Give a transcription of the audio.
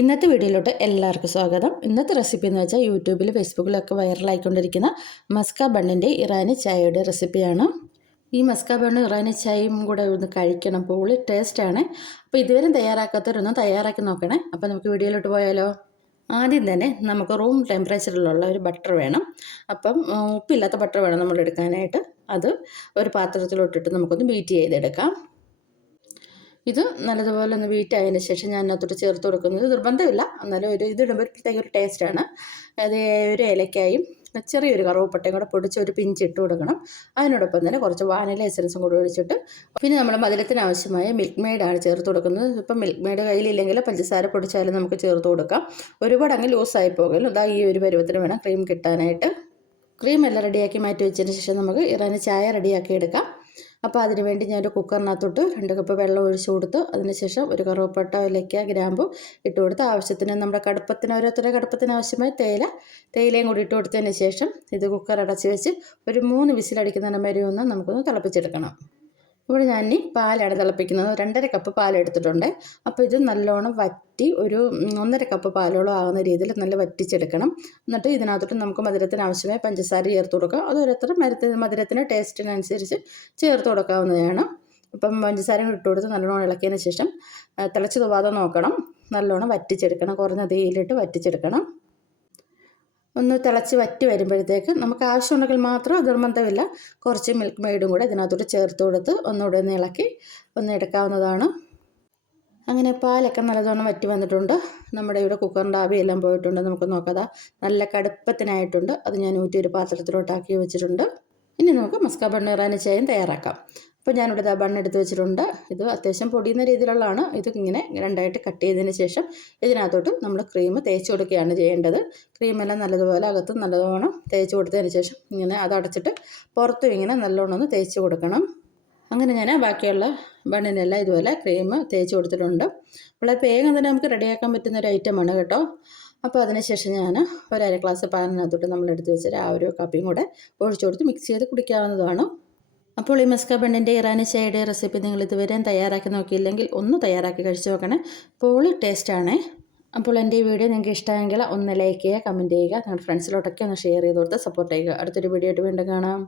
ഇന്നത്തെ വീഡിയോയിലോട്ട് എല്ലാവർക്കും സ്വാഗതം. ഇന്നത്തെ റെസിപ്പി എന്ന് വെച്ചാൽ യൂട്യൂബിൽ ഫേസ്ബുക്കിലൊക്കെ വൈറലായിക്കൊണ്ടിരിക്കുന്ന മസ്ക ബണ്ണിൻ്റെ ഇറാനി ചായയുടെ റെസിപ്പിയാണ്. ഈ മസ്ക ബണ്ണ് ഇറാനി ചായയും കൂടെ ഒന്ന് കഴിക്കണം, പൊളി ടേസ്റ്റാണ്. അപ്പോൾ ഇതുവരെ തയ്യാറാക്കാത്തവരൊന്നും തയ്യാറാക്കി നോക്കണേ. അപ്പോൾ നമുക്ക് വീഡിയോയിലോട്ട് പോയാലോ. ആദ്യം തന്നെ നമുക്ക് റൂം ടെമ്പറേച്ചറിലുള്ള ഒരു ബട്ടർ വേണം. അപ്പം ഉപ്പില്ലാത്ത ബട്ടർ വേണം നമ്മൾ എടുക്കാനായിട്ട്. അത് ഒരു പാത്രത്തിലോട്ടിട്ട് നമുക്കൊന്ന് ബീറ്റ് ചെയ്തെടുക്കാം. ഇത് നല്ലതുപോലെ ഒന്ന് ബീറ്റ് ആയതിന് ശേഷം ഞാൻ അതിനകത്തോട്ട് ചേർത്ത് കൊടുക്കുന്നത് നിർബന്ധമില്ല, എന്നാലും ഇതിടുമ്പോൾ ഒരു പ്രത്യേക ഒരു ടേസ്റ്റാണ്. അത് ഒരു ഏലക്കായും ചെറിയൊരു കറുവപ്പട്ടയും കൂടെ പൊടിച്ച് ഒരു പിഞ്ച് ഇട്ട് കൊടുക്കണം. അതിനോടൊപ്പം തന്നെ കുറച്ച് വാനില എസൻസും കൂടെ ഒഴിച്ചിട്ട് പിന്നെ നമ്മൾ മധുരത്തിന് ആവശ്യമായ മിൽക്ക് മെയ്ഡാണ് ചേർത്ത് കൊടുക്കുന്നത്. ഇപ്പം മിൽക്ക് മെയ്ഡ് കയ്യിലില്ലെങ്കിൽ പഞ്ചസാര പൊടിച്ചാലും നമുക്ക് ചേർത്ത് കൊടുക്കാം. ഒരുപാട് അങ്ങ് ലൂസായി പോകലും ഇതാ ഈ ഒരു പരുവത്തിന് വേണം ക്രീം കിട്ടാനായിട്ട്. ക്രീം എല്ലാം റെഡിയാക്കി മാറ്റി വെച്ചതിന് ശേഷം നമുക്ക് ഇറാനി ചായ റെഡിയാക്കി എടുക്കാം. അപ്പോൾ അതിന് വേണ്ടി ഞാനൊരു കുക്കറിനകത്തോട്ട് 2 കപ്പ് വെള്ളം ഒഴിച്ച് കൊടുത്ത് അതിനുശേഷം ഒരു കറുവപ്പട്ട, ഏലക്ക, ഗ്രാമ്പു ഇട്ട് കൊടുത്ത് ആവശ്യത്തിന് നമ്മുടെ ഓരോരുത്തരുടെ കടുപ്പത്തിന് ആവശ്യമായ തേയിലയും കൂടി ഇട്ട് കൊടുത്തതിന് ശേഷം ഇത് കുക്കർ അടച്ച് വെച്ച് ഒരു 3 വിസിലടിക്കുന്ന വരെ ഒന്ന് നമുക്കൊന്ന് തിളപ്പിച്ചെടുക്കണം. ഇവിടെ ഞാൻ ഇനി പാലാണ് തിളപ്പിക്കുന്നത്. 2.5 കപ്പ് പാലെടുത്തിട്ടുണ്ട്. അപ്പോൾ ഇത് നല്ലോണം വറ്റി ഒരു 1.5 കപ്പ് പാലോളം ആകുന്ന രീതിയിൽ നല്ല വറ്റിച്ചെടുക്കണം. എന്നിട്ട് ഇതിനകത്തോട്ട് നമുക്ക് മധുരത്തിന് ആവശ്യമായ പഞ്ചസാര ചേർത്ത് കൊടുക്കാം. അത് ഓരോരുത്തർ മധുരത്തിന് ടേസ്റ്റിനനുസരിച്ച് ചേർത്ത് കൊടുക്കാവുന്നതാണ്. അപ്പം പഞ്ചസാര ഇട്ട് കൊടുത്ത് നല്ലോണം ഇളക്കിയതിന് ശേഷം തിളച്ച് തുവാതെ നോക്കണം. നല്ലോണം വറ്റിച്ചെടുക്കണം, കുറഞ്ഞ തീയിലിട്ട് വറ്റിച്ചെടുക്കണം. ഒന്ന് തിളച്ച് വറ്റി വരുമ്പോഴത്തേക്ക് നമുക്ക് ആവശ്യമുണ്ടെങ്കിൽ മാത്രം, നിർബന്ധമില്ല, കുറച്ച് മിൽക്ക് മെയ്ഡും കൂടെ ഇതിനകത്തോട്ട് ചേർത്ത് കൊടുത്ത് ഒന്നുകൂടെ ഒന്ന് ഇളക്കി ഒന്ന് എടുക്കാവുന്നതാണ്. അങ്ങനെ പാലൊക്കെ നല്ലതോണം വറ്റി വന്നിട്ടുണ്ട്. നമ്മുടെ ഇവിടെ കുക്കറിൻ്റെ ആവിയെല്ലാം പോയിട്ടുണ്ട്. നമുക്ക് നോക്കാതെ നല്ല കടുപ്പത്തിനായിട്ടുണ്ട്. അത് ഞാൻ ഊറ്റി ഒരു പാത്രത്തിലോട്ടാക്കി വെച്ചിട്ടുണ്ട്. ഇനി നമുക്ക് മസ്ക ബണ്ണ് ഇറാനി ചായയും തയ്യാറാക്കാം. അപ്പോൾ ഞാനിവിടെ ബണ്ണെടുത്ത് വെച്ചിട്ടുണ്ട്. ഇത് അത്യാവശ്യം പൊടിയുന്ന രീതിയിലുള്ളതാണ്. ഇത് ഇങ്ങനെ രണ്ടായിട്ട് കട്ട് ചെയ്തതിന് ശേഷം ഇതിനകത്തോട്ട് നമ്മൾ ക്രീം തേച്ച് കൊടുക്കുകയാണ് ചെയ്യേണ്ടത്. ക്രീമെല്ലാം നല്ലതുപോലെ അകത്ത് നല്ലവണ്ണം തേച്ച് കൊടുത്തതിന് ശേഷം ഇങ്ങനെ അതടച്ചിട്ട് പുറത്തും ഇങ്ങനെ നല്ലോണം ഒന്ന് തേച്ച് കൊടുക്കണം. അങ്ങനെ ഞാൻ ബാക്കിയുള്ള ബണ്ണിനെല്ലാം ഇതുപോലെ ക്രീം തേച്ച് കൊടുത്തിട്ടുണ്ട്. വളരെ വേഗം തന്നെ നമുക്ക് റെഡിയാക്കാൻ പറ്റുന്ന ഒരു ഐറ്റമാണ് കേട്ടോ. അപ്പോൾ അതിനുശേഷം ഞാൻ ഒരു അര ഗ്ലാസ് പാലിനകത്തോട്ട് നമ്മൾ എടുത്ത് വെച്ചിട്ട് ആ ഒരു കപ്പിയും കൂടെ ഒഴിച്ചു കൊടുത്ത് മിക്സ് ചെയ്ത് കുടിക്കാവുന്നതാണ്. അപ്പോൾ ഈ മസ്ക ബണ്ണിൻ്റെ ഇറാനി ചായയുടെ റെസിപ്പി നിങ്ങൾ ഇതുവരെ തയ്യാറാക്കി നോക്കിയില്ലെങ്കിൽ ഒന്ന് തയ്യാറാക്കി കഴിച്ച് നോക്കണേ, പൊളി ടേസ്റ്റാണേ. അപ്പോൾ എൻ്റെ ഈ വീഡിയോ നിങ്ങൾക്ക് ഇഷ്ടമെങ്കിൽ ഒന്ന് ലൈക്ക് ചെയ്യുക, കമൻറ്റ് ചെയ്യുക, നിങ്ങളുടെ ഫ്രണ്ട്സിലോട്ടൊക്കെ ഒന്ന് ഷെയർ ചെയ്ത് കൊടുത്ത് സപ്പോർട്ട് ചെയ്യുക. അടുത്തൊരു വീഡിയോ ആയിട്ട് വീണ്ടും കാണാം.